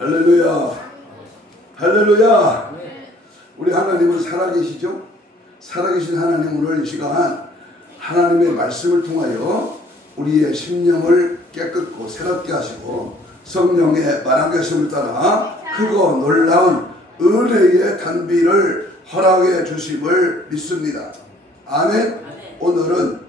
할렐루야. 할렐루야. 우리 하나님은 살아계시죠? 살아계신 하나님, 오늘 이 시간 하나님의 말씀을 통하여 우리의 심령을 깨끗고 새롭게 하시고 성령의 말하심을 따라 크고 놀라운 은혜의 단비를 허락해 주심을 믿습니다. 아멘. 오늘은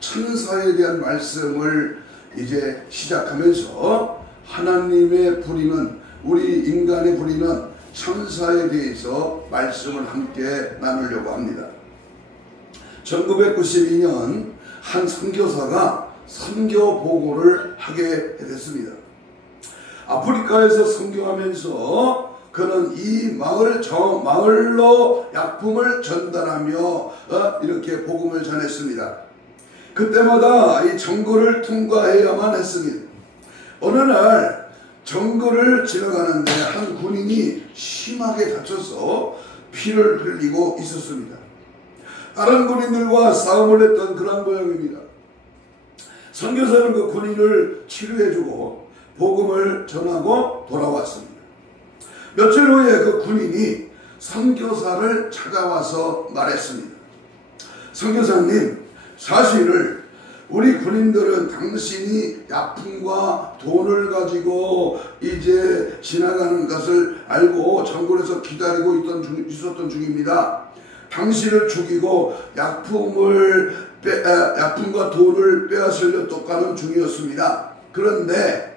천사에 대한 말씀을 이제 시작하면서 하나님의 부리는, 우리 인간의 부리는 천사에 대해서 말씀을 함께 나누려고 합니다. 1992년 한 선교사가 선교 보고를 하게 됐습니다. 아프리카에서 선교하면서 그는 이 마을로 약품을 전달하며 이렇게 복음을 전했습니다. 그때마다 이 정글을 통과해야만 했습니다. 어느 날 정글을 지나가는데 한 군인이 심하게 다쳐서 피를 흘리고 있었습니다. 다른 군인들과 싸움을 했던 그런 모양입니다. 선교사는 그 군인을 치료해주고 복음을 전하고 돌아왔습니다. 며칠 후에 그 군인이 선교사를 찾아와서 말했습니다. 선교사님, 사실을 우리 군인들은 당신이 약품과 돈을 가지고 이제 지나가는 것을 알고 정글에서 기다리고 있었던 중입니다. 당신을 죽이고 약품과 돈을 빼앗으려 똑가는 중이었습니다. 그런데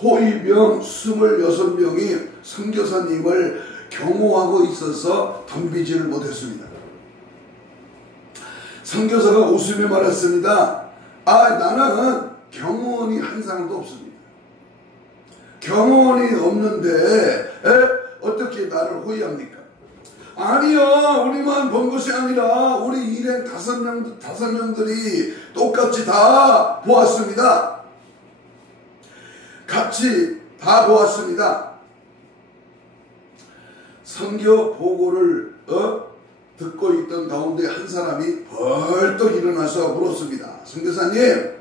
호위병 26명이 선교사님을 경호하고 있어서 덤비지를 못했습니다. 선교사가 웃으며 말했습니다. 나는 경호원이 한 사람도 없습니다. 경호원이 없는데 어떻게 나를 호위합니까? 아니요, 우리만 본 것이 아니라 우리 일행 5명들이 똑같이 다 보았습니다. 같이 다 보았습니다. 선교 보고를 듣고 있던 가운데 한 사람이 벌떡 일어나서 물었습니다. 선교사님,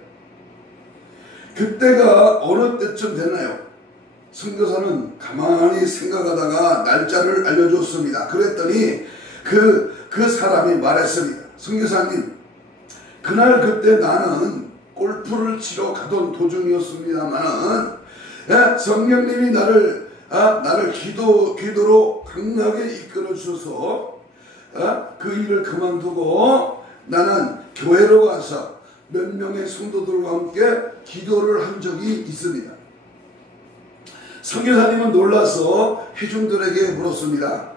그때가 어느 때쯤 되나요? 선교사는 가만히 생각하다가 날짜를 알려줬습니다. 그랬더니 그 사람이 말했습니다. 선교사님, 그날 그때 나는 골프를 치러 가던 도중이었습니다만 성령님이 나를 기도로 강하게 이끌어 주셔서 그 일을 그만두고 나는 교회로 가서 몇 명의 성도들과 함께 기도를 한 적이 있습니다. 선교사님은 놀라서 회중들에게 물었습니다.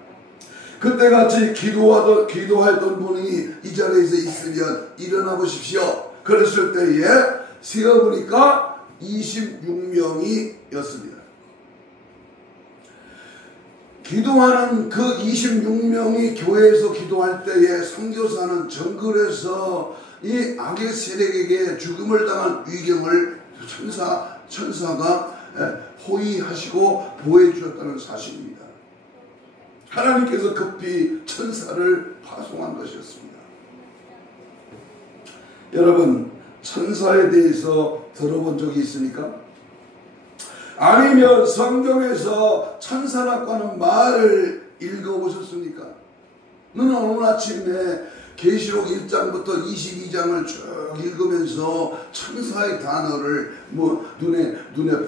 그때같이 기도하던 분이 이 자리에서 있으면 일어나 보십시오. 그랬을 때에 세어보니까 26명이었습니다. 기도하는 그 26명이 교회에서 기도할 때에 선교사는 정글에서 이 악의 세력에게 죽음을 당한 위경을 천사가 호위하시고 보호해 주셨다는 사실입니다. 하나님께서 급히 천사를 파송한 것이었습니다. 여러분, 천사에 대해서 들어본 적이 있습니까? 아니면 성경에서 천사라고 하는 말을 읽어보셨습니까? 너는 오늘 아침에 계시록 1장부터 22장을 쭉 읽으면서 천사의 단어를 눈에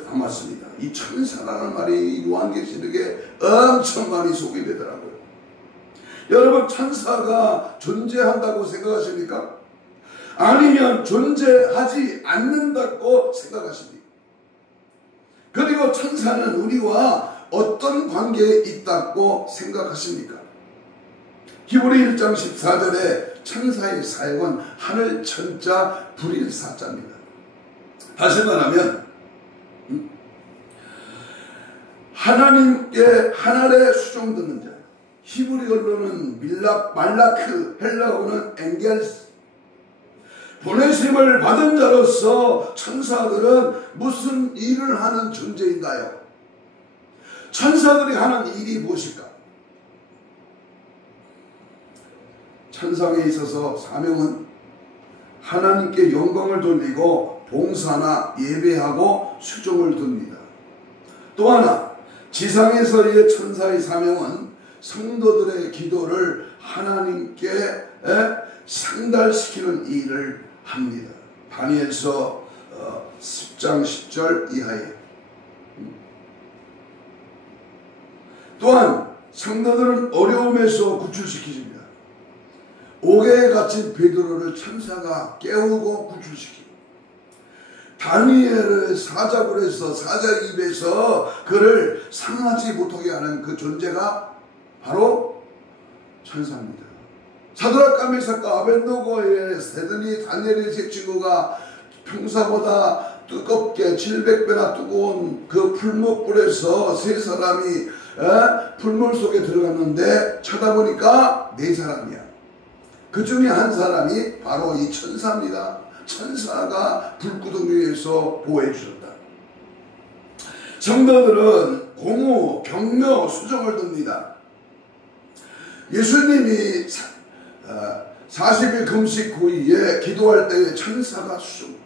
담았습니다. 이 천사라는 말이 요한계시록에 엄청 많이 소개되더라고요. 여러분, 천사가 존재한다고 생각하십니까? 아니면 존재하지 않는다고 생각하십니까? 그리고 천사는 우리와 어떤 관계에 있다고 생각하십니까? 히브리 1장 14절에 천사의 사역은 하늘 천자 불일 사자입니다. 다시 말하면 하나님께 하늘에 수종 듣는 자, 히브리어로는 말라크, 헬라어는 엔겔스, 보내심을 받은 자로서 천사들은 무슨 일을 하는 존재인가요? 천사들이 하는 일이 무엇일까? 천상에 있어서 사명은 하나님께 영광을 돌리고 봉사나 예배하고 수종을 둡니다. 또 하나, 지상에서의 천사의 사명은 성도들의 기도를 하나님께 상달시키는 일을 합니다. 다니엘서 10장 10절 이하에. 또한 성도들은 어려움에서 구출시키십니다. 옥에 갇힌 베드로를 천사가 깨우고 구출시키고, 다니엘을 사자굴에서 사자 입에서 그를 상하지 못하게 하는 그 존재가 바로 천사입니다. 사드락과 메삭과 아벳노고의 세더니 다니엘의 세 친구가 평사보다 뜨겁게 700배나 뜨거운 그 풀목불에서 세 사람이 풀물 속에 들어갔는데 쳐다보니까 네 사람이야. 그 중에 한 사람이 바로 이 천사입니다. 천사가 불구덩이 위에서 보호해 주셨다. 성도들은 공호, 격려, 수정을 듭니다. 예수님이 40일 금식 후에 기도할 때에 천사가 수정.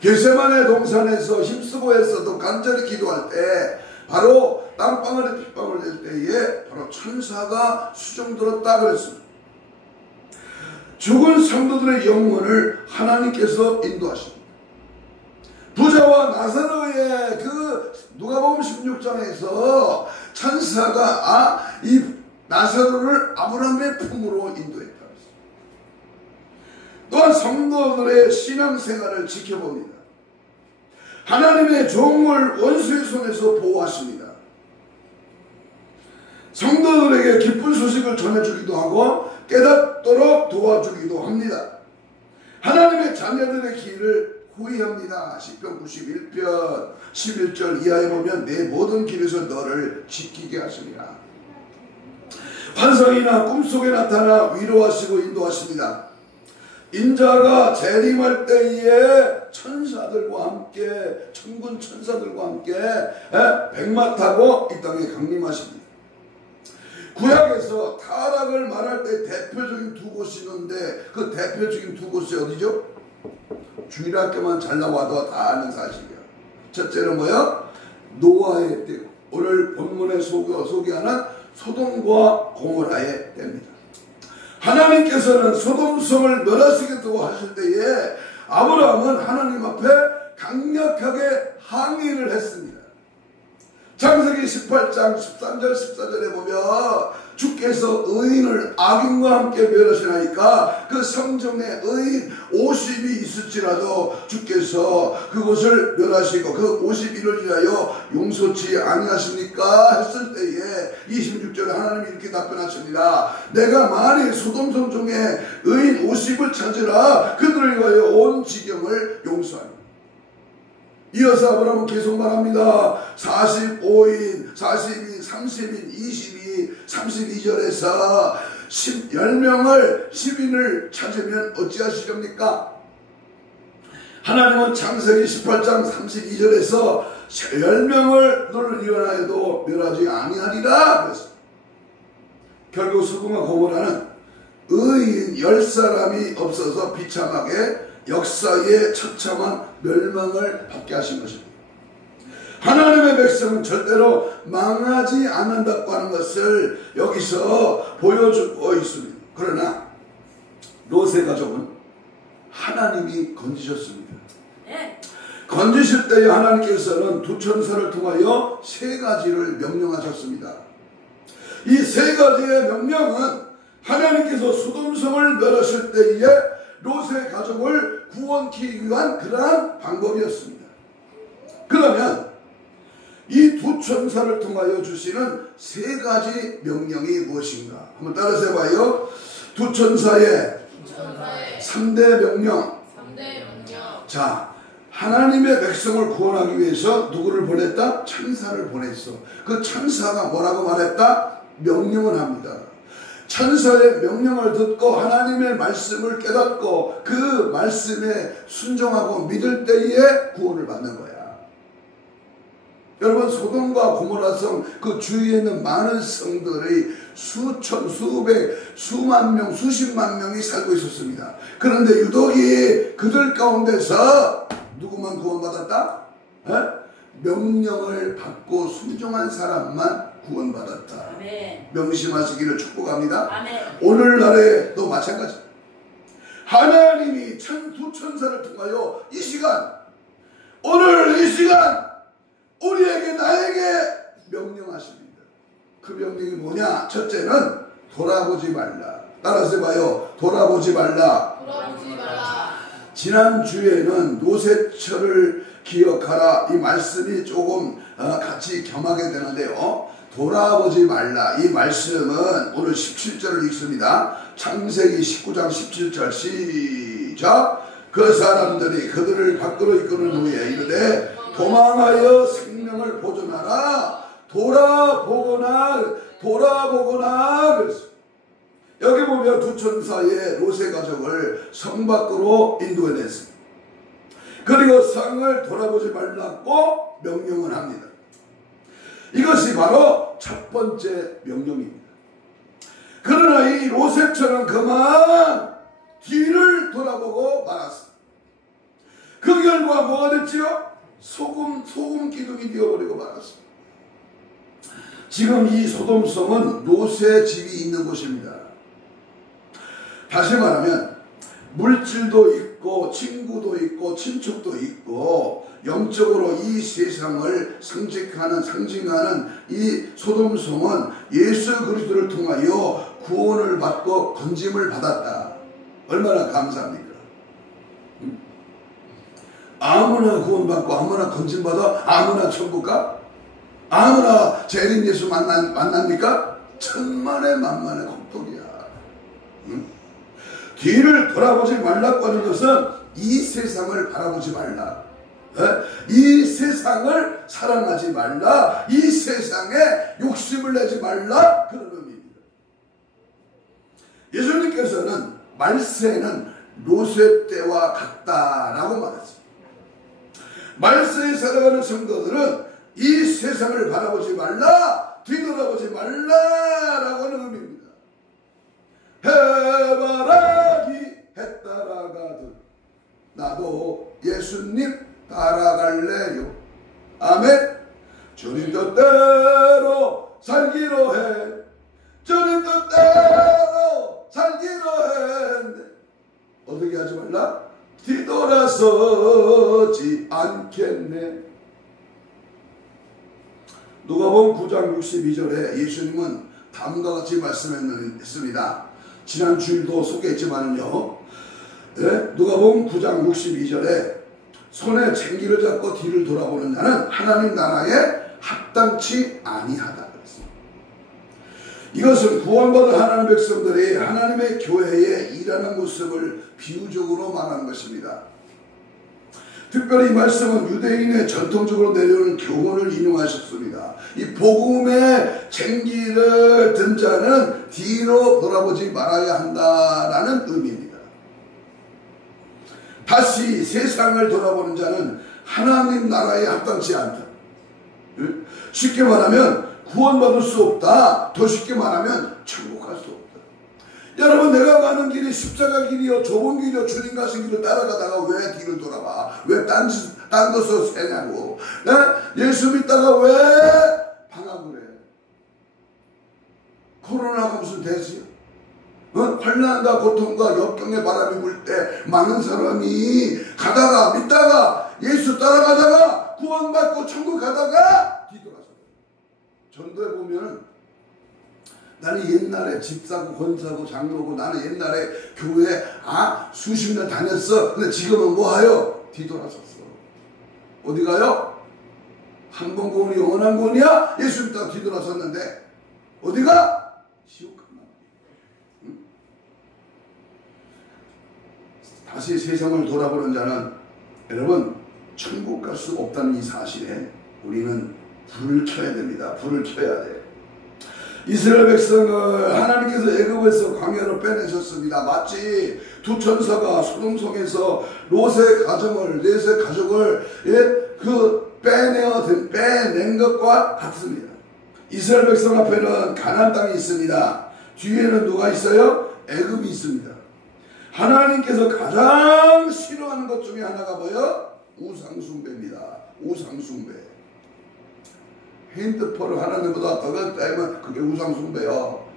겟세마네 동산에서 힘쓰고 했어도 간절히 기도할 때 바로 땀방울에 핏방울 낼 때에 바로 천사가 수정 들었다 그랬습니다. 죽은 성도들의 영혼을 하나님께서 인도하십니다. 부자와 나사로의 그 누가복음 16장에서 천사가 이 나사로를 아브라함의 품으로 인도했다. 또한 성도들의 신앙생활을 지켜봅니다. 하나님의 종을 원수의 손에서 보호하십니다. 성도들에게 기쁜 소식을 전해주기도 하고 깨닫도록 도와주기도 합니다. 하나님의 자녀들의 길을 후회합니다. 시편 91편 11절 이하에 보면 내 모든 길에서 너를 지키게 하시리라. 환상이나 꿈속에 나타나 위로하시고 인도하십니다. 인자가 재림할 때에 천사들과 함께, 천군 천사들과 함께 백마 타고 이 땅에 강림하십니다. 구약에서 타락을 말할 때 대표적인 두 곳이 있는데 그 대표적인 두 곳이 어디죠? 주일학교만 잘 나와도 다 아는 사실이야. 첫째는 뭐야? 노아의 때. 오늘 본문에 소개하는 소돔과 고모라의 때입니다. 하나님께서는 소돔성을 멸하시겠다고 하실 때에 아브라함은 하나님 앞에 강력하게 항의를 했습니다. 창세기 18장 13절 14절에 보면 주께서 의인을 악인과 함께 멸하시나이까 그 성전에 의인 50이 있을지라도 주께서 그곳을 멸하시고 그 51을 위하여 용서치 아니하십니까? 했을 때에 26절에 하나님이 이렇게 답변하십니다. 내가 만일 소돔성 중에 의인 50을 찾으라 그들을 위하여 온 지경을 용서하니. 이어서 아브라함은 계속 말합니다. 45인, 42인, 30인, 22, 32절에서 10명을 10인을 찾으면 어찌하시렵니까? 하나님은 창세기 18장 32절에서 10명을 너를 일어나여도 멸하지 아니하리라 그랬습니다. 결국 소돔과 고모라는 의인 10사람이 없어서 비참하게 역사의 처참한 멸망을 받게 하신 것입니다. 하나님의 백성은 절대로 망하지 않는다고 하는 것을 여기서 보여주고 있습니다. 그러나 롯의 가족은 하나님이 건지셨습니다. 건지실 때에 하나님께서는 두 천사를 통하여 세 가지를 명령하셨습니다. 이 세 가지의 명령은 하나님께서 소돔성을 멸하실 때에 롯의 가족을 구원하기 위한 그러한 방법이었습니다. 그러면 이 두 천사를 통하여 주시는 세 가지 명령이 무엇인가? 한번 따라서 해봐요. 두 천사의 3대 명령. 자, 하나님의 백성을 구원하기 위해서 누구를 보냈다? 천사를 보냈어. 그 천사가 뭐라고 말했다? 명령을 합니다. 천사의 명령을 듣고 하나님의 말씀을 깨닫고 그 말씀에 순종하고 믿을 때에 구원을 받는 거야. 여러분, 소돔과 고모라성 그 주위에 있는 많은 성들의 수천, 수백, 수만 명, 수십만 명이 살고 있었습니다. 그런데 유독이 그들 가운데서 누구만 구원받았다? 명령을 받고 순종한 사람만 구원받았다. 아멘. 명심하시기를 축복합니다. 아멘. 오늘날에도 마찬가지. 하나님이 두 천사를 통하여 이 시간, 오늘 이 시간 우리에게 나에게 명령하십니다. 그 명령이 뭐냐? 첫째는 돌아보지 말라. 따라서 해봐요. 돌아보지 말라. 돌아보지 말라. 지난주에는 노새철을 기억하라 이 말씀이 조금 같이 겸하게 되는데요. 돌아보지 말라 이 말씀은 오늘 17절을 읽습니다. 창세기 19장 17절 시작. 그 사람들이 그들을 밖으로 이끄는 후에 이르되 도망하여 생명을 보존하라. 돌아보거나 그랬어요. 여기 보면 두 천사의 롯의 가족을 성 밖으로 인도해냈습니다. 그리고 성을 돌아보지 말라고 명령을 합니다. 이것이 바로 첫 번째 명령입니다. 그러나 이 롯처럼 그만 뒤를 돌아보고 말았습니다. 그 결과 뭐가 됐지요? 소금 기둥이 되어버리고 말았습니다. 지금 이 소돔성은 롯의 집이 있는 곳입니다. 다시 말하면 물질도 있고 친구도 있고 친척도 있고 영적으로 이 세상을 상징하는 이 소돔성은 예수 그리스도를 통하여 구원을 받고 건짐을 받았다. 얼마나 감사합니까? 아무나 구원받고 아무나 건짐받아 아무나 천국 가? 아무나 재림 예수 만납니까? 천만의 만만의 공덕이야. 뒤를 돌아보지 말라고 하는 것은 이 세상을 바라보지 말라. 이 세상을 사랑하지 말라. 이 세상에 욕심을 내지 말라. 그런 의미입니다. 예수님께서는 말세는 롯의 때와 같다라고 말했습니다. 말세에 살아가는 성도들은 이 세상을 바라보지 말라. 뒤돌아보지 말라라고 하는 의미입니다. 해바라기 해 따라가듯 나도 예수님 따라갈래요. 아멘. 주님 뜻대로 살기로 해. 주님 뜻대로 살기로 했는데 어떻게 하지 말라? 뒤돌아서지 않겠네. 누가복음 9장 62절에 예수님은 다음과 같이 말씀했습니다. 지난 주일도 소개했지만요. 누가복음 9장 62절에 손에 쟁기를 잡고 뒤를 돌아보는 자는 하나님 나라에 합당치 아니하다 그랬습니다. 이것은 구원받은 하나님의 백성들이 하나님의 교회에 일하는 모습을 비유적으로 말하는 것입니다. 특별히 이 말씀은 유대인의 전통적으로 내려오는 교훈을 인용하셨습니다. 이 복음의 쟁기를 든 자는 뒤로 돌아보지 말아야 한다라는 의미입니다. 다시 세상을 돌아보는 자는 하나님 나라에 합당치 않다. 쉽게 말하면 구원받을 수 없다. 더 쉽게 말하면 천국 갈 수 없다. 여러분, 내가 가는 길이 십자가 길이요 좁은 길이요 주님 가신 길을 따라가다가 왜 뒤를 돌아봐? 왜 딴 것을 세냐고. 예수 믿다가 왜 방황을 해? 코로나가 무슨 대지요? 환난과 고통과 역경의 바람이 불 때 많은 사람이 가다가 믿다가 예수 따라가다가 구원받고 천국 가다가 뒤돌아서. 전도에 보면 나는 옛날에 집사고 권사고 장로고 나는 옛날에 교회 수십 년 다녔어. 근데 지금은 뭐하여? 뒤돌아섰어. 어디 가요? 한 번 구원이 영원한 구원이야? 예수 믿다가 뒤돌아섰는데 어디가? 지옥 가나. 다시 세상을 돌아보는 자는 여러분 천국 갈 수 없다는 이 사실에 우리는 불을 켜야 됩니다. 불을 켜야 돼. 이스라엘 백성을 하나님께서 애굽에서 광야로 빼내셨습니다. 마치 두 천사가 소돔성에서 롯의 가족을 빼낸 것과 같습니다. 이스라엘 백성 앞에는 가나안 땅이 있습니다. 뒤에는 누가 있어요? 애굽이 있습니다. 하나님께서 가장 싫어하는 것 중에 하나가 뭐예요? 우상숭배입니다. 우상숭배. 핸드폰을 하나님보다 더 갖다면 그게 우상숭배요.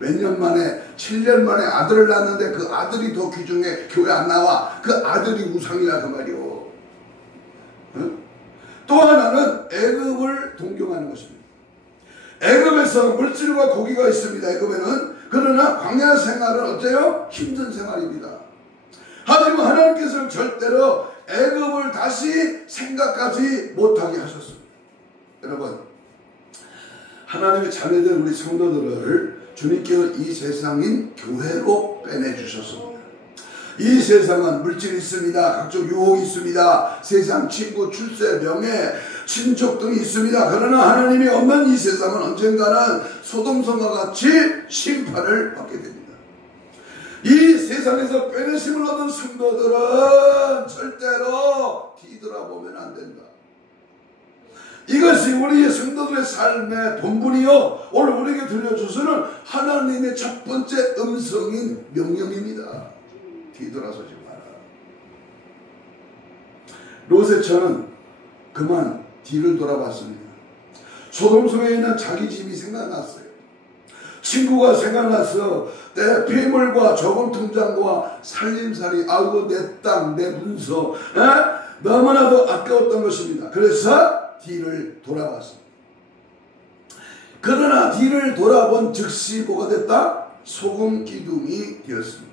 몇 년 만에 7년 만에 아들을 낳았는데 그 아들이 더 귀중해. 교회 안 나와. 그 아들이 우상이라 그 말이요. 또 하나는 애굽을 동경하는 것입니다. 애굽에서 물질과 고기가 있습니다. 애굽에는. 그러나 광야 생활은 어때요? 힘든 생활입니다. 하지만 하나님께서는 절대로 애굽을 다시 생각하지 못하게 하셨습니다. 여러분, 하나님의 자녀들 우리 성도들을 주님께서 이 세상인 교회로 빼내주셨습니다. 이 세상은 물질이 있습니다. 각종 유혹이 있습니다. 세상, 친구, 출세, 명예, 친족 등이 있습니다. 그러나 하나님이 없는 이 세상은 언젠가는 소돔성과 같이 심판을 받게 됩니다. 이 세상에서 빼내심을 얻은 성도들은 절대로 뒤돌아보면 안 된다. 이것이 우리의 성도들의 삶의 본분이요, 오늘 우리에게 들려주시는 하나님의 첫 번째 음성인 명령입니다. 뒤돌아서지 마라. 롯의 처는 그만 뒤를 돌아봤습니다. 소돔성에 있는 자기 집이 생각났어요. 친구가 생각나서 내 폐물과 저금 통장과 살림살이, 아이고 내 땅, 내 문서, 너무나도 아까웠던 것입니다. 그래서 뒤를 돌아봤습니다. 그러나 뒤를 돌아본 즉시 뭐가 됐다? 소금 기둥이 되었습니다.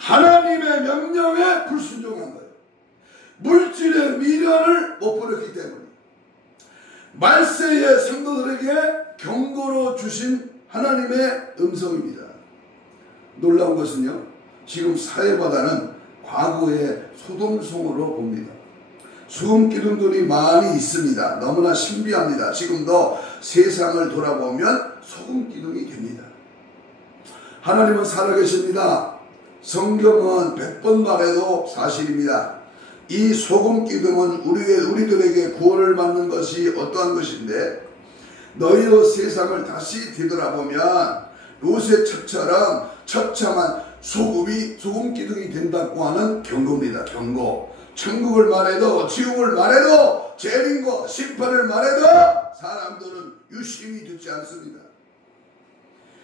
하나님의 명령에 불순종한 거예요. 물질의 미련을 못 버렸기 때문에. 말세의 성도들에게 경고로 주신 하나님의 음성입니다. 놀라운 것은요, 지금 사회바다는 과거의 소돔성으로 봅니다. 수금 기둥들이 많이 있습니다. 너무나 신비합니다. 지금도 세상을 돌아보면 소금 기둥이 됩니다. 하나님은 살아계십니다. 성경은 100번 말해도 사실입니다. 이 소금 기둥은 우리들에게 구원을 받는 것이 어떠한 것인데, 너희도 세상을 다시 뒤돌아보면 롯의 첩처럼 처참한 소금 기둥이 된다고 하는 경고입니다. 경고. 천국을 말해도, 지옥을 말해도, 재림과 심판을 말해도 사람들은 유심히 듣지 않습니다.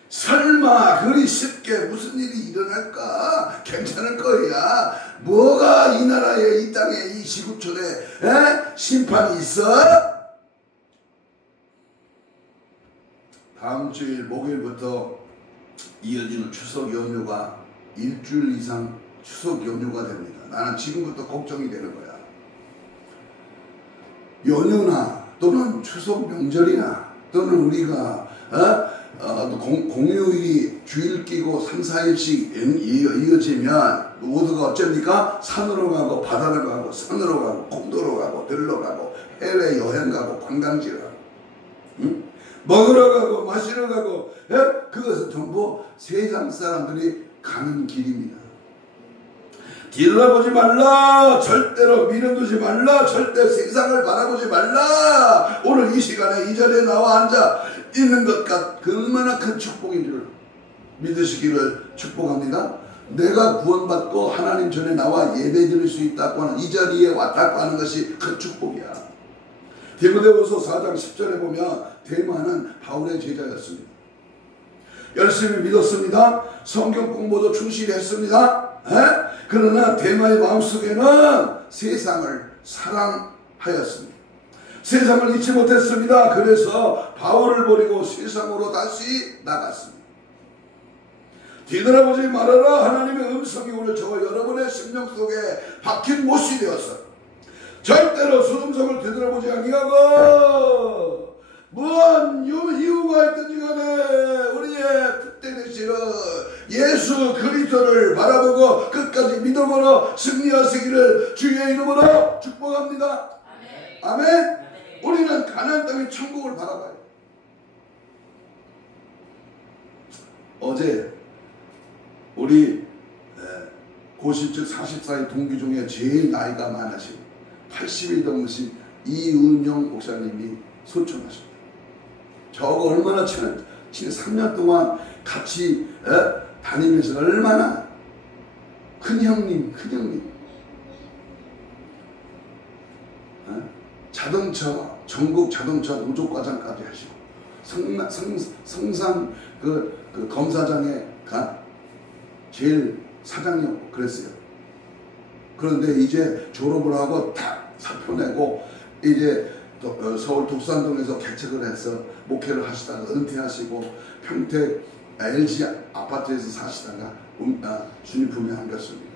설마 그리 쉽게 무슨 일이 일어날까? 괜찮을 거야. 뭐가 이 나라에, 이 땅에, 이 지구촌에 심판이 있어? 다음 주일 목요일부터 이어지는 추석 연휴가 일주일 이상 추석 연휴가 됩니다. 나는 지금부터 걱정이 되는 거야. 연휴나 또는 추석 명절이나 또는 우리가 공휴일이 주일 끼고 3, 4일씩 이어지면 모두가 어쩝니까? 산으로 가고 바다로 가고 산으로 가고 콩도로 가고 들러 가고 해외 여행 가고 관광지로 가고, 응? 먹으러 가고 마시러 가고, 그것은 전부 세상 사람들이 가는 길입니다. 뒤돌아보지 말라. 절대로 미련 두지 말라. 절대 세상을 바라보지 말라. 오늘 이 시간에 이 자리에 나와 앉아 있는 것과 얼마나 큰 축복인 줄 믿으시기를 축복합니다. 내가 구원받고 하나님 전에 나와 예배 드릴 수 있다고 하는, 이 자리에 왔다고 하는 것이 큰 축복이야. 디모데후서 4장 10절에 보면 데마는 바울의 제자였습니다. 열심히 믿었습니다. 성경 공부도 충실히 했습니다. 그러나 데마의 마음속에는 세상을 사랑하였습니다. 세상을 잊지 못했습니다. 그래서 바울을 버리고 세상으로 다시 나갔습니다. 뒤돌아보지 말아라. 하나님의 음성이 오늘 저와 여러분의 심령 속에 박힌 못이 되었어. 절대로 소돔성을 되돌아보지 아니하고, 무슨 이유가 있든지 간에 우리의 뜻대 되시는 예수 그리스도를 바라보고 끝까지 믿음으로 승리하시기를 주의 이름으로 축복합니다. 아멘. 아멘. 우리는 가나안 땅의 천국을 바라봐요. 어제 우리 고신즉 44의 동기 중에 제일 나이가 많으신 80이 넘으신 이은영 목사님이 소천하십니다. 저거 얼마나 친한 3년 동안 같이 다니면서 얼마나 큰형님 자동차, 전국 자동차 노조과장까지 하시고 성산 그 검사장에 간 제일 사장이었고 그랬어요. 그런데 이제 졸업을 하고 다 사표 내고 이제 서울 독산동에서 개척을 해서 목회를 하시다가 은퇴하시고 평택 LG 아파트에서 사시다가 주님 품에 안겼습니다.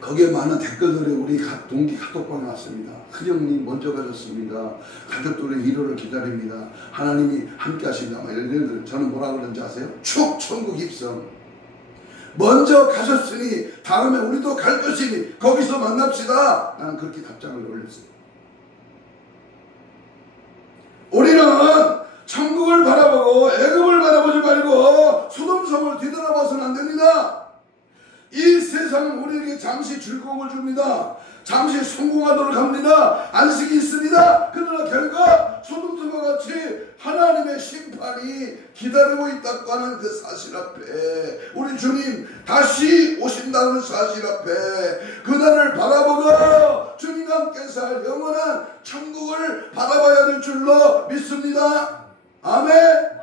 거기에 많은 댓글들이 우리 동기 카톡방에 왔습니다. 큰형님 먼저 가셨습니다. 가족들의 위로를 기다립니다. 하나님이 함께 하십니다. 이런 일들 저는 뭐라 그러는지 아세요? 축 천국 입성. 먼저 가셨으니 다음에 우리도 갈 것이니 거기서 만납시다. 나는 그렇게 답장을 올렸어요. 우리는 천국을 바라보고 애굽을 바라보지 말고 소돔성을 뒤돌아봐서는 안 됩니다. 이 세상은 우리에게 잠시 즐거움을 줍니다. 잠시 성공하도록 합니다. 안식이 있습니다. 그러나 결과 소돔성과 같이 하나님의 심판이 기다리고 있다고 하는 그 사실 앞에 우리 주님 다시 오신다는 사실 앞에 그날을 바라보고 주님과 함께 살 영원한 천국을 바라봐야 될 줄로 믿습니다. 아멘.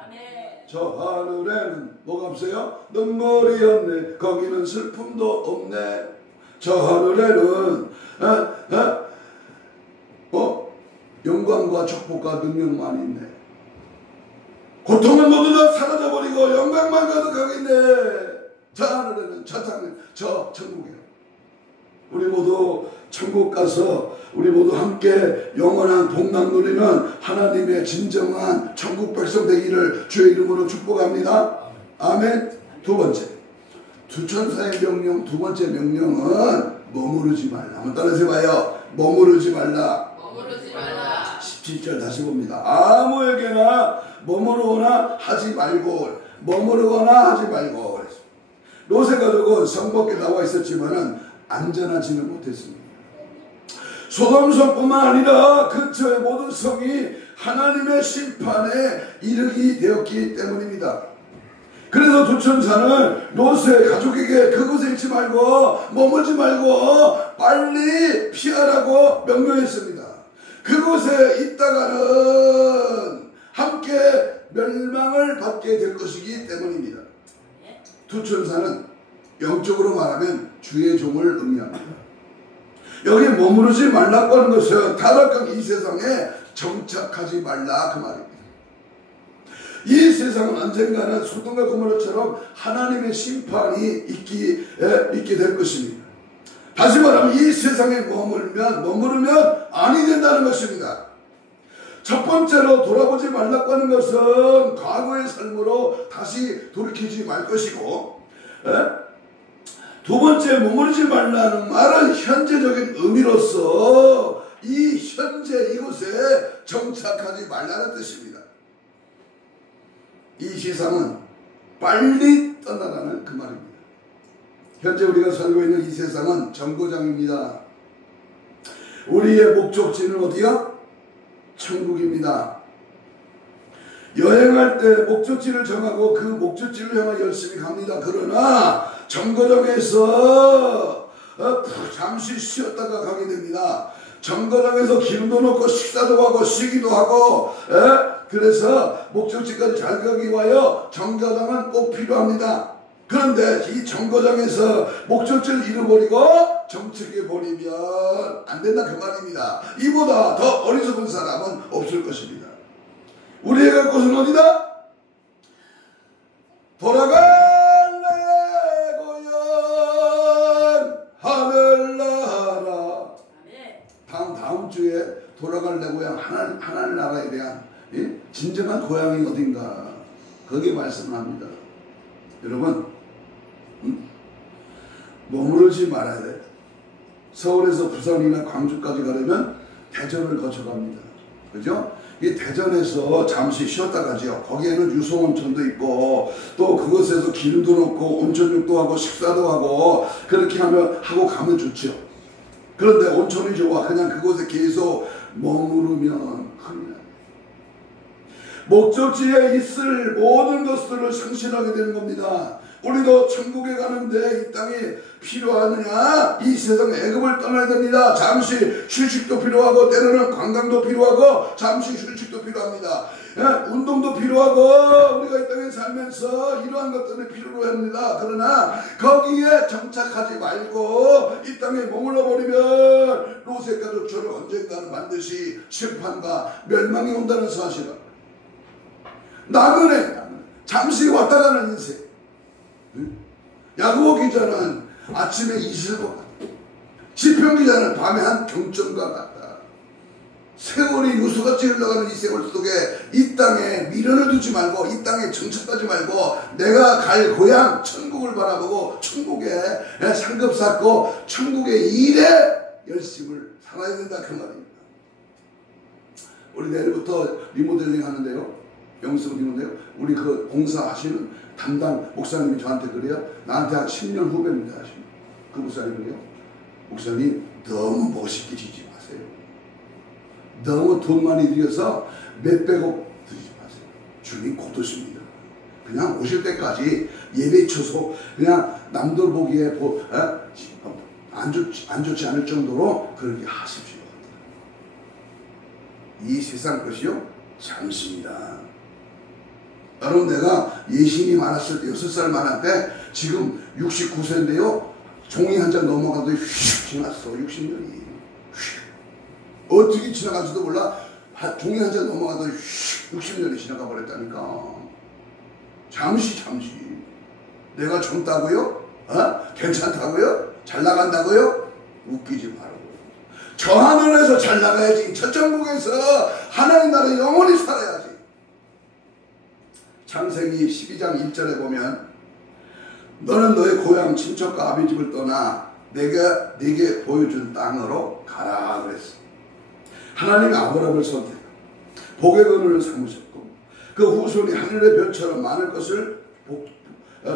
저 하늘에는 뭐가 없어요? 눈물이 없네. 거기는 슬픔도 없네. 저 하늘에는 영광과 축복과 능력만 있네. 고통은 모두 다 사라져버리고 영광만 가득하겠네. 저 하늘에는 저 천국이에요. 우리 모두 천국 가서 우리 모두 함께 영원한 복락 누리는 하나님의 진정한 천국 백성 되기를 주의 이름으로 축복합니다. 아멘. 두 번째, 두천사의 명령 두 번째 명령은 머무르지 말라. 한번 따라서 해봐요. 머무르지 말라. 머무르지 말라. 17절 다시 봅니다. 아무에게나 머무르거나 하지 말고 머무르거나 하지 말고. 롯의 가족은 성 밖에 나와 있었지만은 안전하지는 못했습니다. 소돔성뿐만 아니라 근처의 모든 성이 하나님의 심판에 이르게 되었기 때문입니다. 그래서 두천사는 롯의 가족에게 그곳에 있지 말고 머물지 말고 빨리 피하라고 명령했습니다. 그곳에 있다가는 함께 멸망을 받게 될 것이기 때문입니다. 두천사는 영적으로 말하면 주의 종을 의미합니다. 여기 머무르지 말라고 하는 것은 타락한 이 세상에 정착하지 말라 그 말입니다. 이 세상은 언젠가는 소돔과 고모라처럼 하나님의 심판이 있게 될 것입니다. 다시 말하면 이 세상에 머무르면 아니 된다는 것입니다. 첫 번째로 돌아보지 말라고 하는 것은 과거의 삶으로 다시 돌이키지 말 것이고, 두 번째 머무르지 말라는 말은 현재적인 의미로서 이 현재 이곳에 정착하지 말라는 뜻입니다. 이 세상은 빨리 떠나라는 그 말입니다. 현재 우리가 살고 있는 이 세상은 정거장입니다. 우리의 목적지는 어디야? 천국입니다. 여행할 때 목적지를 정하고 그 목적지를 향해 열심히 갑니다. 그러나 정거장에서 잠시 쉬었다가 가게 됩니다. 정거장에서 기름도 넣고 식사도 하고 쉬기도 하고 그래서 목적지까지 잘 가기 위하여 정거장은 꼭 필요합니다. 그런데 이 정거장에서 목적지를 잃어버리고 정착해버리면 안 된다 그 말입니다. 이보다 더 어리석은 사람은 없을 것입니다. 우리의 갈 곳은 어디다? 돌아갈래 고향 하늘나라. 다음 주에 돌아갈래 고향 하늘나라에 대한 진정한 고향이 어딘가 거기에 말씀을 합니다. 여러분 머무르지 말아야 돼. 서울에서 부산이나 광주까지 가려면 대전을 거쳐갑니다. 그죠? 이 대전에서 잠시 쉬었다 가죠. 거기에는 유성온천도 있고 또 그곳에서 기름도 넣고 온천浴도 하고 식사도 하고 그렇게 하고 가면 좋죠. 그런데 온천이 좋아. 그냥 그곳에 계속 머무르면 큰일 나요. 목적지에 있을 모든 것들을 상실하게 되는 겁니다. 우리도 천국에 가는데 이 땅이 필요하느냐? 이 세상 애굽을 떠나야 됩니다. 잠시 휴식도 필요하고 때로는 관광도 필요하고 잠시 휴식도 필요합니다. 운동도 필요하고 우리가 이 땅에 살면서 이러한 것들이 필요로 합니다. 그러나 거기에 정착하지 말고 이 땅에 머물러 버리면 롯의 가족처럼 언젠가는 반드시 심판과 멸망이 온다는 사실은 나그네 잠시 왔다 가는 인생. 야고보 기자는 아침에 이슬과 같다. 시편 기자는 밤에 한 경전과 같다. 세월이 유수같이 흘러가는 이 세월 속에 이 땅에 미련을 두지 말고 이 땅에 정착하지 말고 내가 갈 고향 천국을 바라보고 천국에 상급 쌓고 천국의 일에 열심을 살아야 된다 그 말입니다. 우리 내일부터 리모델링 하는데요. 영성 리모델링 우리 그 봉사하시는 담당 목사님이 저한테 그래요. 나한테 한 10년 후배입니다. 그 목사님은요. 목사님 너무 멋있게 지지 마세요. 너무 돈 많이 들여서 몇백억 드리지 마세요. 주님 곧 오십니다. 그냥 오실 때까지 예배 처소 그냥 남들 보기에 안 좋지 않을 정도로 그렇게 하십시오. 이 세상 것이요 잠시입니다. 여러분 내가 예신이 많았을 때 6살 많을 때 지금 69세인데요. 종이 한 장 넘어가도 휙 지났어. 60년이 어떻게 지나가지도 몰라. 종이 한 장 넘어가도 휙 60년이 지나가 버렸다니까. 잠시 내가 젊다고요? 괜찮다고요? 잘 나간다고요? 웃기지 말고 저 하늘에서 잘 나가야지. 저 천국에서 하나님 나라 영원히 살아야지. 창세기 12장 1절에 보면 너는 너의 고향 친척과 아비집을 떠나 내가 네게 보여준 땅으로 가라 그랬어. 하나님이 아브라함을 선택 복의 근원을 삼으셨고 그 후손이 하늘의 별처럼 많을 것을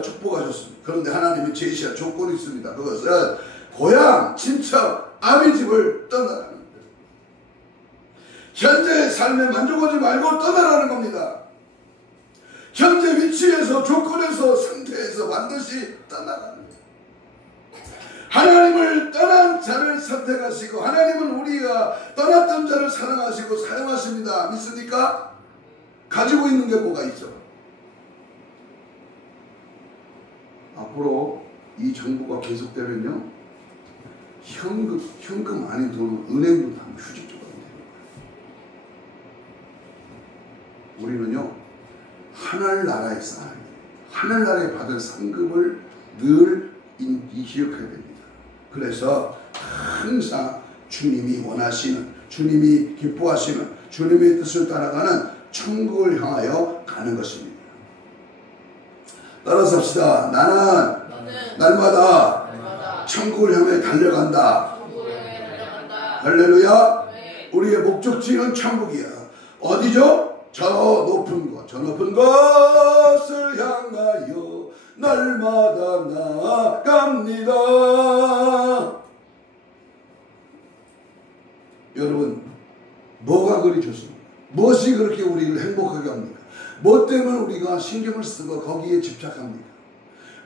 축복하셨습니다. 그런데 하나님이 제시한 조건이 있습니다. 그것은 고향 친척 아비집을 떠나라는 겁니다. 현재의 삶에 만족하지 말고 떠나라는 겁니다. 현재 위치에서 조건에서 상태에서 반드시 떠나가는 거예요. 하나님을 떠난 자를 선택하시고 하나님은 우리가 떠났던 자를 사랑하시고 사용하십니다. 믿습니까? 가지고 있는 게 뭐가 있죠? 앞으로 이 정부가 계속되면요 현금 아닌 돈은 은행도 다 휴직조가 되는 거예요. 우리는요 하늘나라에 쌓아야 돼요. 하늘나라에 받은 상급을 늘 기억해야 됩니다. 그래서 항상 주님이 원하시는 주님이 기뻐하시는 주님의 뜻을 따라가는 천국을 향하여 가는 것입니다. 따라서 합시다. 나는 날마다 천국을 향해 달려간다. 할렐루야. 우리의 목적지는 천국이야. 어디죠? 저 높은 것을 향하여 날마다 나아갑니다. 여러분 뭐가 그리 좋습니까? 무엇이 그렇게 우리를 행복하게 합니까? 뭐 때문에 우리가 신경을 쓰고 거기에 집착합니까?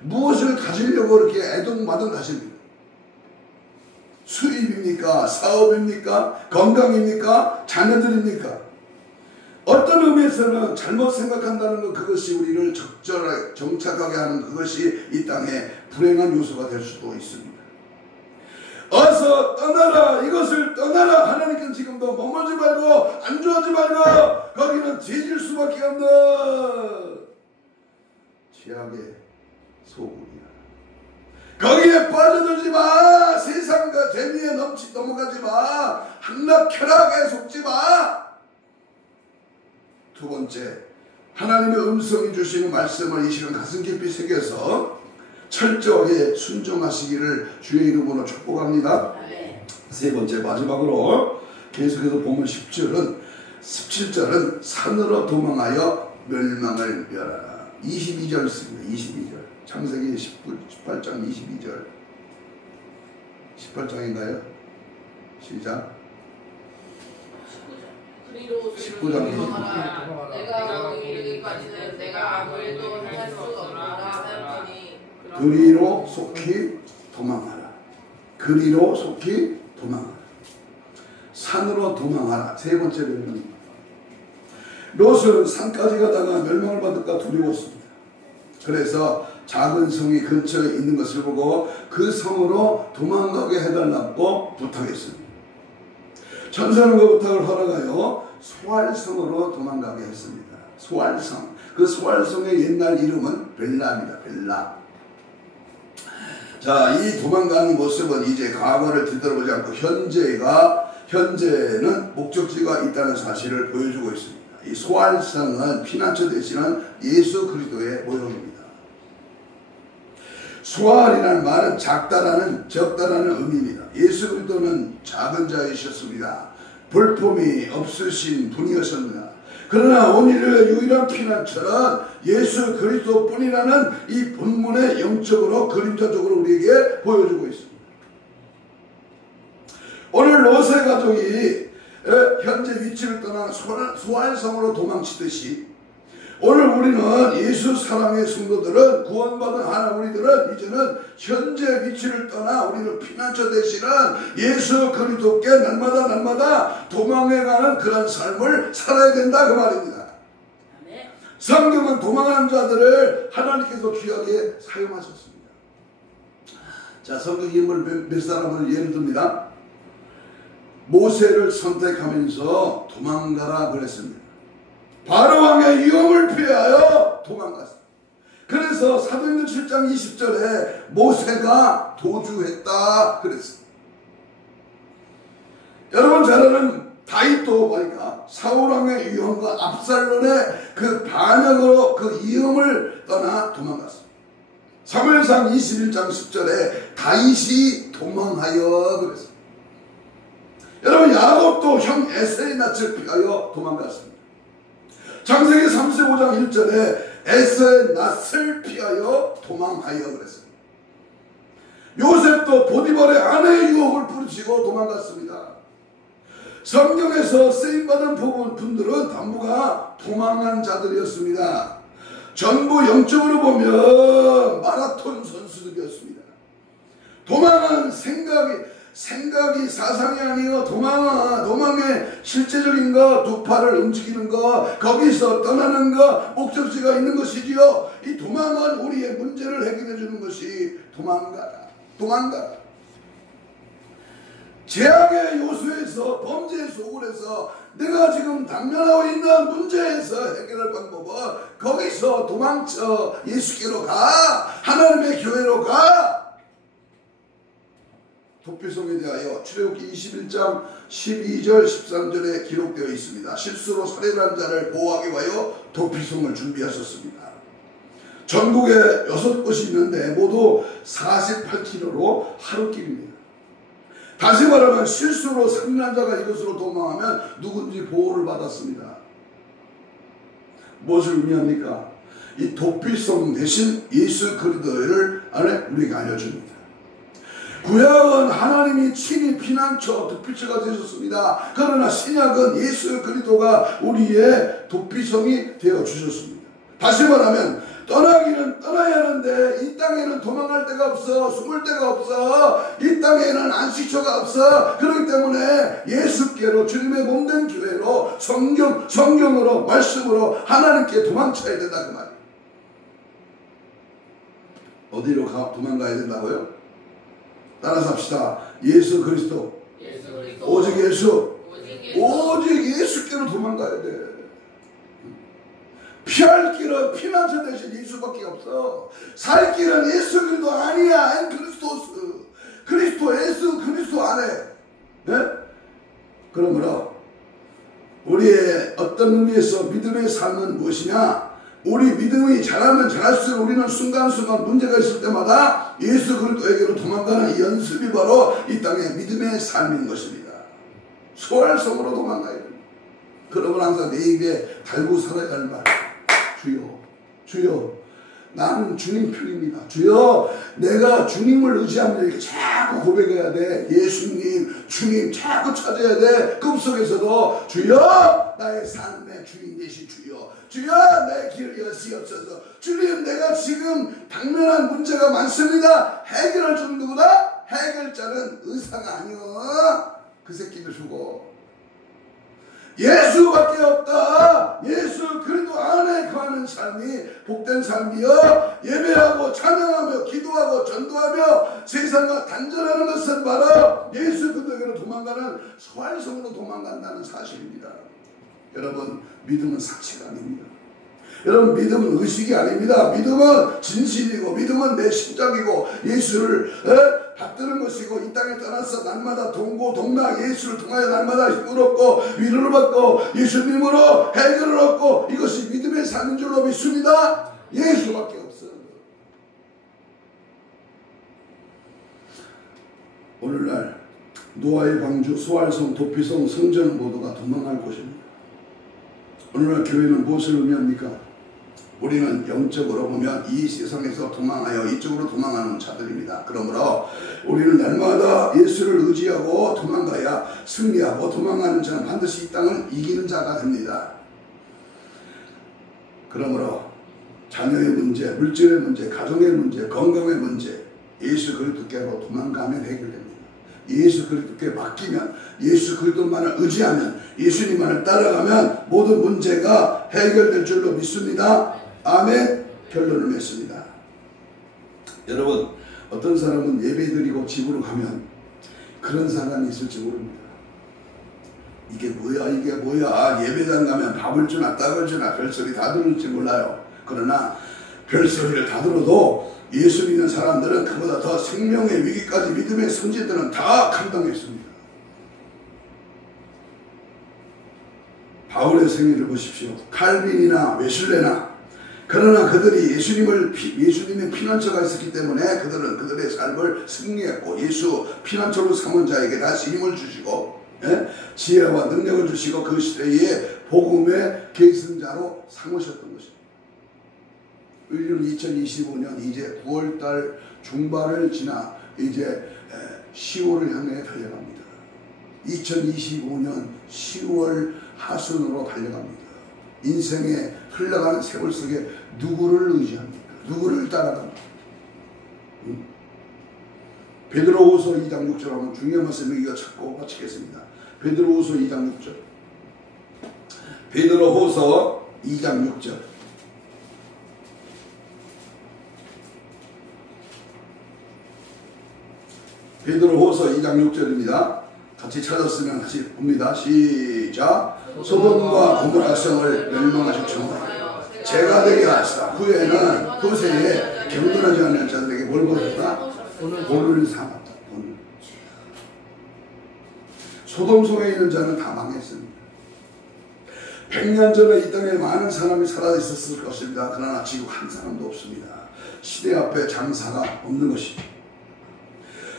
무엇을 가지려고 그렇게 애동마동 하십니까? 수입입니까? 사업입니까? 건강입니까? 자녀들입니까? 어떤 의미에서는 잘못 생각한다는 것 그것이 우리를 적절하게 정착하게 하는 그것이 이 땅에 불행한 요소가 될 수도 있습니다. 어서 떠나라. 이것을 떠나라. 하나님께는 지금도 머물지 말고 안주하지 말고 거기는 뒤질 수밖에 없는 죄악의 소굴이야. 거기에 빠져들지 마. 세상과 재미에 넘어가지 마. 함락 쾌락에 속지 마. 두 번째, 하나님의 음성이 주시는 말씀을 이 시간 가슴 깊이 새겨서 철저하게 순종하시기를 주의 이름으로 축복합니다. 세 번째, 마지막으로 계속해서 보면 17절은 산으로 도망하여 멸망을 멸하라. 22절 있습니다. 22절. 창세기 18장 22절. 18장인가요? 시작. 19장 22절. 내가 너희 이르기까지는 내가 아무 일도 할 수 없노라 하였더니 그리로 속히 도망하라. 그리로 속히 도망하라. 산으로 도망하라. 세 번째 멸망입니다. 롯은 산까지 가다가 멸망을 받을까 두려웠습니다. 그래서 작은 성이 근처에 있는 것을 보고 그 성으로 도망가게 해달라고 부탁했습니다. 천사는 그 부탁을 허락하여 소알성으로 도망가게 했습니다. 소알성. 그 소알성의 옛날 이름은 벨라입니다. 벨라. 자, 이 도망가는 모습은 이제 과거를 뒤돌아보지 않고 현재는 목적지가 있다는 사실을 보여주고 있습니다. 이 소알성은 피난처 되시는 예수 그리스도의 모형입니다. 소알이라는 말은 작다라는 적다라는 의미입니다. 예수 그리스도는 작은 자이셨습니다. 볼품이 없으신 분이었습니다. 그러나 오늘의 유일한 피난처는 예수 그리스도 뿐이라는 이 본문의 영적으로 그림자적으로 우리에게 보여주고 있습니다. 오늘 롯의 가족이 현재 위치를 떠나 소알성으로 도망치듯이 오늘 우리는 예수 사랑의 성도들은 구원받은 하나 우리들은 이제는 현재 위치를 떠나 우리를 피난처 되시는 예수 그리스도께 날마다 도망해가는 그런 삶을 살아야 된다 그 말입니다. 성경은 도망하는 자들을 하나님께서 귀하게 사용하셨습니다. 자, 성경 인물 몇 사람을 예를 듭니다. 모세를 선택하면서 도망가라 그랬습니다. 바로왕의 위험을 피하여 도망갔습니다. 그래서 사도행전 7장 20절에 모세가 도주했다 그랬습니다. 여러분 잘 아는 다윗도 보니까 사울왕의 위험과 압살론의 그 반역으로 그 위험을 떠나 도망갔습니다. 사무엘상 21장 10절에 다윗이 도망하여 그랬습니다. 여러분 야곱도 형 에사의 낯을 피하여 도망갔습니다. 창세기 35장 1절에 에서의 낯을 피하여 도망하여 그랬습니다. 요셉도 보디발의 아내의 유혹을 부르치고 도망갔습니다. 성경에서 쓰임받은 분들은 전부가 도망한 자들이었습니다. 전부 영적으로 보면 마라톤 선수들이었습니다. 도망은 생각이 사상이 아니고 도망의 실제적인 것, 두 팔을 움직이는 것, 거기서 떠나는 것, 목적지가 있는 것이지요. 이 도망은 우리의 문제를 해결해 주는 것이 도망가라. 재앙의 요소에서 범죄의 소굴에서 내가 지금 당면하고 있는 문제에서 해결할 방법은 거기서 도망쳐 예수께로 가. 하나님의 교회로 가. 도피성에 대하여 출애굽기 21장 12절 13절에 기록되어 있습니다. 실수로 살해를 한 자를 보호하기 위하여 도피성을 준비하셨습니다. 전국에 6곳이 있는데 모두 48km로 하루길입니다. 다시 말하면 실수로 살인한 자가 이것으로 도망하면 누군지 보호를 받았습니다. 무엇을 의미합니까? 이 도피성 대신 예수 그리스도를 우리에게 알려줍니다. 구약은 하나님이 친히 피난처, 도피처가 되셨습니다. 그러나 신약은 예수 그리스도가 우리의 도피성이 되어 주셨습니다. 다시 말하면 떠나기는 떠나야 하는데 이 땅에는 도망할 데가 없어. 숨을 데가 없어. 이 땅에는 안식처가 없어. 그렇기 때문에 예수께로 주님의 몸된 교회로 성경으로 말씀으로 하나님께 도망쳐야 된다 그 말이에요. 어디로 도망가야 된다고요? 따라서 합시다. 예수 그리스도. 오직 예수께로 도망가야 돼. 피할 길은 피난처 대신 예수밖에 없어. 살 길은 예수 그리스도 아니야. 엔 그리스도스. 예수 그리스도 안에. 네? 그러므로 우리의 어떤 의미에서 믿음의 삶은 무엇이냐? 우리 믿음이 자라면 자랄수록 우리는 순간순간 문제가 있을 때마다 예수 그리스도에게로 도망가는 이 연습이 바로 이 땅의 믿음의 삶인 것입니다. 소알성으로 도망가야 됩니다. 그러면 항상 내 입에 달고 살아야 할 말. 주여 나는 주님 편입니다. 주여, 내가 주님을 의지하면 이렇게 자꾸 고백해야 돼. 예수님, 주님 자꾸 찾아야 돼. 꿈속에서도 주여, 나의 삶의 주인 되신 주여, 주여, 내 길을 여시옵소서. 주님, 내가 지금 당면한 문제가 많습니다. 해결할 줄 누구다? 해결자는 의사가 아니여. 그 새끼들 주고 예수밖에 없다. 예수 그리스도 안에 거하는 삶이 복된 삶이여. 예배하고 찬양하며 기도하고 전도하며 세상과 단절하는 것은 바로 예수 그리스도로 도망가는 소활성으로 도망간다는 사실입니다. 여러분, 믿음은 사치가 아닙니다. 여러분, 믿음은 의식이 아닙니다. 믿음은 진실이고 믿음은 내 심장이고 예수를 받드는 것이고, 이 땅에 떠나서 날마다 동고동락 예수를 통하여 날마다 힘을 얻고 위로를 받고 예수님으로 해결을 얻고, 이것이 믿음의 삶인 줄로 믿습니다. 예수밖에 없어요. 오늘날 노아의 방주, 소활성, 도피성, 성전 모두가 도망갈 곳입니다. 오늘날 교회는 무엇을 의미합니까? 우리는 영적으로 보면 이 세상에서 도망하여 이쪽으로 도망하는 자들입니다. 그러므로 우리는 날마다 예수를 의지하고 도망가야 승리하고, 도망가는 자는 반드시 이 땅을 이기는 자가 됩니다. 그러므로 자녀의 문제, 물질의 문제, 가정의 문제, 건강의 문제, 예수 그리스도께로 도망가면 해결됩니다. 예수 그리스도께 맡기면, 예수 그리스도만을 의지하면, 예수님만을 따라가면 모든 문제가 해결될 줄로 믿습니다. 아멘. 결론을 맺습니다. 여러분, 어떤 사람은 예배드리고 집으로 가면 그런 사람이 있을지 모릅니다. 이게 뭐야, 예배당 가면 밥을 주나 떡을 주나 별소리 다 들을지 몰라요. 그러나 별소리를 다 들어도 예수 믿는 사람들은 그보다 더 생명의 위기까지 믿음의 선지들은 다 감당했습니다. 바울의 생애를 보십시오. 칼빈이나 웨슬레나, 그러나 그들이 예수님의 피난처가 있었기 때문에 그들은 그들의 삶을 승리했고, 예수 피난처로 삼은 자에게 다시 힘을 주시고, 지혜와 능력을 주시고, 그 시대에 복음의 계승자로 삼으셨던 것입니다. 우리는 2025년 이제 9월달 중반을 지나 이제 10월을 향해 달려갑니다. 2025년 10월 하순으로 달려갑니다. 인생에 흘러가는 세월 속에 누구를 의지합니까? 누구를 따라갑니까? 베드로후서 2장 6절 하면 중요한 말씀을 이거 찾고 마치겠습니다. 베드로후서 2장 6절. 베드로후서 2장 6절. 베드로후서 2장 6절입니다. 같이 찾았으면 같이 봅니다. 시작. 소돔과 고모라 성을 멸망하셨죠. 제가 되게 하시다. 후에는 후세에 경건하지 않는 자들에게 뭘 보셨다? 본을 삼았다. 본을. 소돔 속에 있는 자는 다 망했습니다. 100년 전에 이 땅에 많은 사람이 살아있었을 것입니다. 그러나 지금 한 사람도 없습니다. 시대 앞에 장사가 없는 것이죠.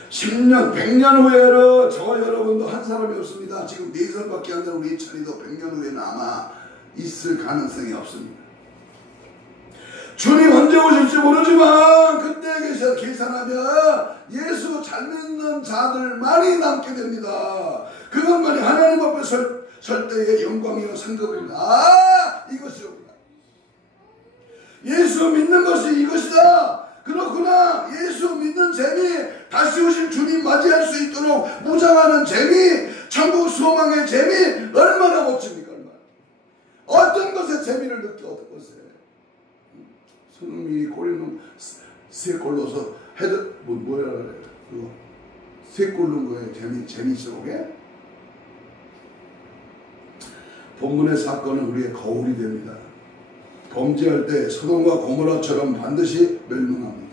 10년, 100년 후에는 저와 여러분도 한 사람이 없습니다. 지금 4살밖에 안 된 우리 찬이도 100년 후에는 아마 있을 가능성이 없습니다. 주님 언제 오실지 모르지만 그때 계셔 계산하면 예수 잘 믿는 자들만이 남게 됩니다. 그것만이 하나님 앞에 설 때의 영광이요 상급입니다. 이것이옵니다. 예수 믿는 것이 이것이다. 그렇구나. 예수 믿는 재미, 다시 오실 주님 맞이할 수 있도록 무장하는 재미, 천국 소망의 재미, 얼마나 멋집니까? 얼마나. 어떤 것에 재미를 느껴? 어떤 것에? 손흥민이 골 세 골 넣어서 헤드 뭐라 그래? 그거 세 골 넣은 거에 재미있어 보게? 본문의 사건은 우리의 거울이 됩니다. 범죄할 때 소돔과 고모라처럼 반드시 멸망합니다.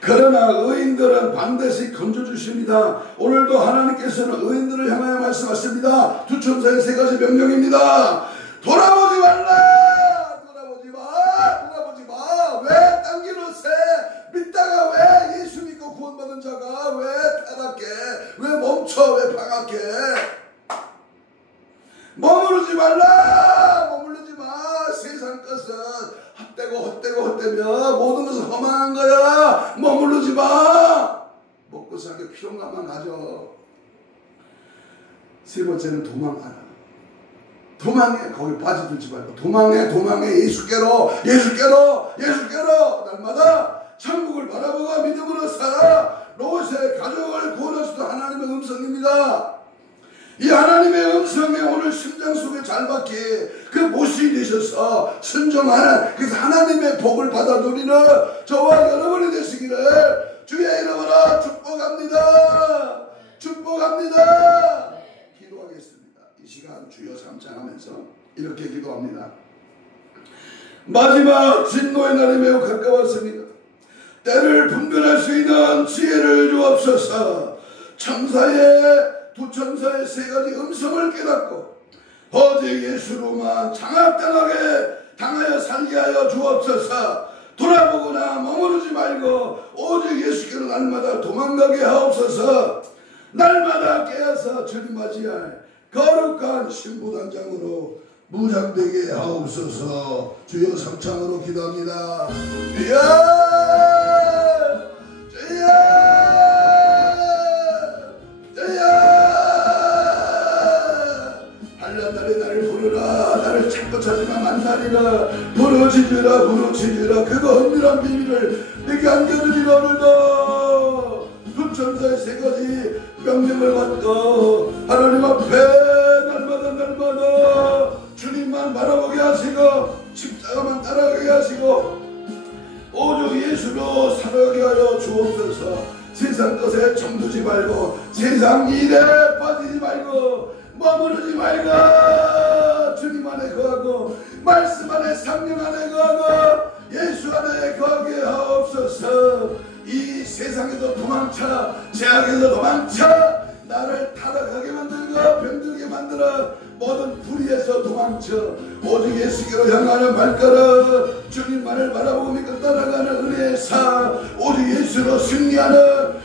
그러나 의인들은 반드시 건져주십니다. 오늘도 하나님께서는 의인들을 향하여 말씀하십니다. 두 천사의 세 가지 명령입니다. 돌아보지 말라. 돌아보지 마. 왜 당기노세? 믿다가 왜 예수 믿고 구원받은 자가 왜 타락해? 왜 멈춰? 왜 방학해? 머무르지 말라. 머무르지 마. 세상 것은 헛되고 때문에 모든 것은 허망한 거야. 머무르지 마. 먹고 살게 필요한가만 가져. 세 번째는 도망가라. 도망해. 거기 빠져들지 말고 도망해. 예수께로 날마다 천국을 바라보고 믿음으로 살아. 롯의 가족을 구원할 수도 하나님의 음성입니다. 이 하나님의 음성에 오늘 심장 속에 잘 박히게 그 모습이 되셔서 순종하는, 그래서 하나님의 복을 받아 누리는 저와 여러분이 되시기를 주의 이름으로 축복합니다. 기도하겠습니다. 이 시간 주여 삼창하면서 이렇게 기도합니다. 마지막 진노의 날이 매우 가까웠습니다. 때를 분별할 수 있는 지혜를 주옵소서. 두 천사의 세 가지 음성을 깨닫고 오직 예수로만 장악당하여 살게 하여 주옵소서. 돌아보거나 머무르지 말고 오직 예수께로 날마다 도망가게 하옵소서. 날마다 깨어서 주님 맞이할 거룩한 신부단장으로 무장되게 하옵소서. 주여 삼창으로 기도합니다. 한란날에 나를 부르라. 나를 찾고 찾으면 만나리라. 부르짖으라. 그거 은밀한 비밀을 내게 안겨주리라. 오늘도 두 천사의 세 가지 명령을 받고 하나님 앞에 날마다 주님만 바라보게 하시고 십자가만 따라가게 하시고 오직 예수로 살아가게 하여 주옵소서. 세상 것에 정두지 말고 세상 일에 빠지지 말고 머무르지 말고 주님 안에 거하고 말씀 안에 성령 안에 거하고 예수 안에 거하게 하옵소서. 이 세상에도 도망쳐, 죄악에도 도망쳐, 나를 타락하게 만들고 병들게 만들어 모든 불의에서 도망쳐 오직 예수께로 향하는 발걸음, 주님만을 바라보고 믿고 따라가는 은혜의 삶, 오직 예수로 승리하는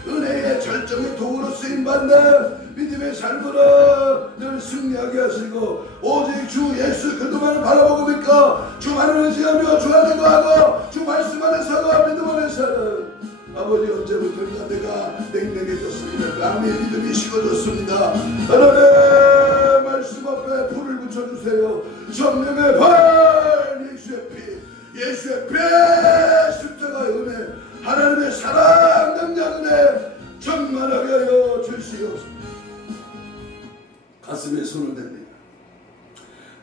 은혜의 절정의 도구로 쓰임받는 믿음의 삶으로 늘 승리하게 하시고 오직 주 예수 그동안을 바라보고 믿고 주만을 의지하며 주 안에 거하고 주 말씀 안에 서고 믿음 안에 사는 아버지, 언제부터인가 내가 냉랭해졌습니다. 마음의 믿음이 식어졌습니다. 하나님의 말씀 앞에 불을 붙여주세요. 성령의 발, 예수의 피, 십자가의 은혜, 하나님의 사랑, 능력, 은혜 충만하게 하여 주시옵소서. 가슴에 손을 댑니다.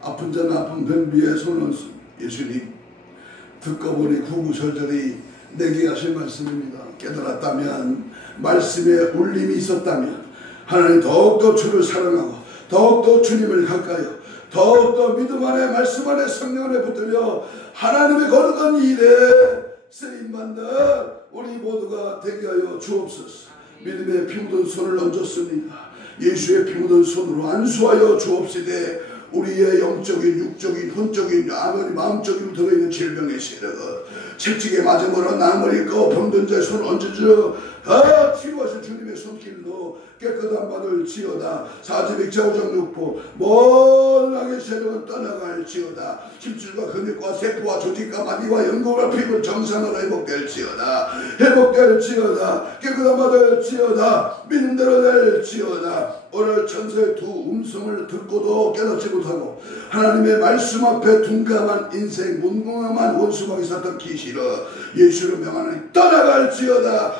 아픈 자는 아픈 병 위에 손을 얹습니다. 예수님, 듣고 보니 구구절절히 내게 하신 말씀입니다. 깨달았다면, 말씀에 울림이 있었다면 하나님 더욱더 주를 사랑하고 더욱더 주님을 가까이 더욱더 믿음 안에 말씀 안에 성령 안에 붙들려 하나님의 거룩한 일에 쓰임받는 우리 모두가 되게 하여 주옵소서. 믿음의 피 묻은 손을 얹었습니다. 예수의 피 묻은 손으로 안수하여 주옵시되 우리의 영적인, 육적인, 혼적인, 아무리 마음적인 들어있는 질병의 세력을 채찍에 맞음으로 남을 잃고 병든 자의 손을 얹어주어 치유하신 주님의 손길로 깨끗한 바를 지어다. 사지백자우정 육포 모든 악의 세력은 떠나갈지어다. 힘줄과 근육과 세포와 조직과 마비와 연골과 피부 정상으로 회복될지어다. 깨끗한 바될지어다. 믿음대로 될지어다. 오늘 천사의 두 음성을 듣고도 깨닫지 못하고 하나님의 말씀 앞에 둔감한 인생, 문궁함한 원수막이 샀던 기시로 예수를 명하는 떠나갈지어다.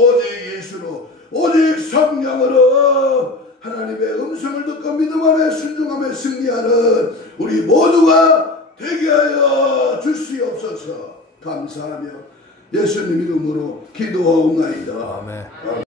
오직 예수로, 오직 성령으로 하나님의 음성을 듣고 믿음 안에 순종하며 승리하는 우리 모두가 되게 하여 주시옵소서. 감사하며 예수님 이름으로 기도하옵나이다. 아멘.